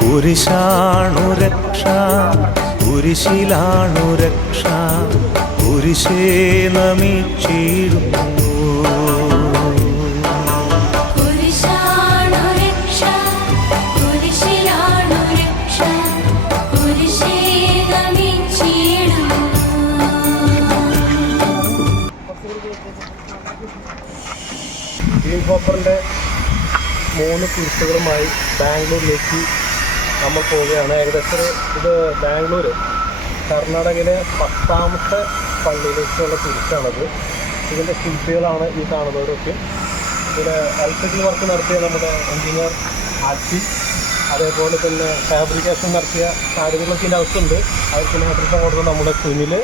കുരിശാണു രക്ഷ, കുരിശിലാണു രക്ഷ, കുരിശേ നമിച്ചിടുന്നു. ഗ്രീൻ ഹോപ്പറിൻ്റെ 3 കുരിശുകളുമായി ബാംഗ്ലൂരിലേക്ക് നമ്മൾ പോവുകയാണ്. ഏകദേശം ഇത് ബാംഗ്ലൂർ കർണാടകയിലെ 10ാമത്തെ പള്ളിയിലേക്കുള്ള കുരിശാണത്. ഇതിൻ്റെ ശില്പികളാണ് ഈ കാണുന്നവരൊക്കെ. ഇതിന് ഇലക്ട്രിക്കൽ വർക്ക് നടത്തിയ നമ്മുടെ എൻജിനീയർ ആൽഫി, അതേപോലെ തന്നെ ഫാബ്രിക്കേഷൻ നടത്തിയ കാര്യങ്ങളൊക്കെ ഇതിൻ്റെ അകത്തുണ്ട്. അവർക്ക് നേതൃത്വം കൊടുക്കുന്ന നമ്മുടെ സുനിൽ,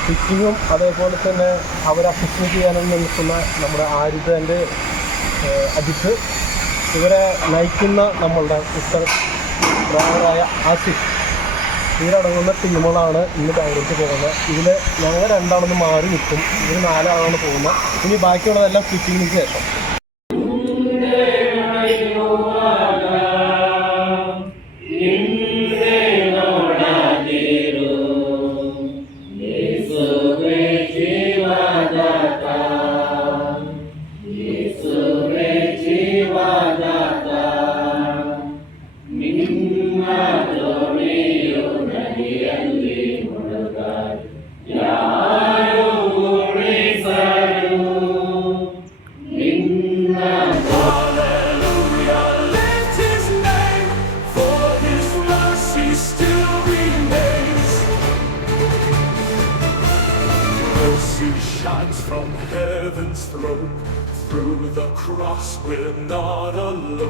സ്റ്റിച്ചിങ്ങും അതേപോലെ തന്നെ അവരെ അസിസ്റ്റ് ചെയ്യാനും നിൽക്കുന്ന നമ്മുടെ ആരിദൻ്റെ അജിത്ത്, ഇവരെ നയിക്കുന്ന നമ്മളുടെ ഉത്തര ഡ്രൈവറായ ആസിഫ്, ഇവരടങ്ങുന്ന ടീമുകളാണ് ഇന്ന് ബാംഗ്ലൂർക്ക് പോകുന്നത്. ഇതിൽ ഞങ്ങൾ 2 മാറി നിൽക്കും, ഇവർ 4 പോകുന്നത്. ഇനി ബാക്കിയുള്ളതെല്ലാം ഫിറ്റിങ്ങിന് ശേഷം. Mercy shines from heaven's throne. Through the cross we're not alone.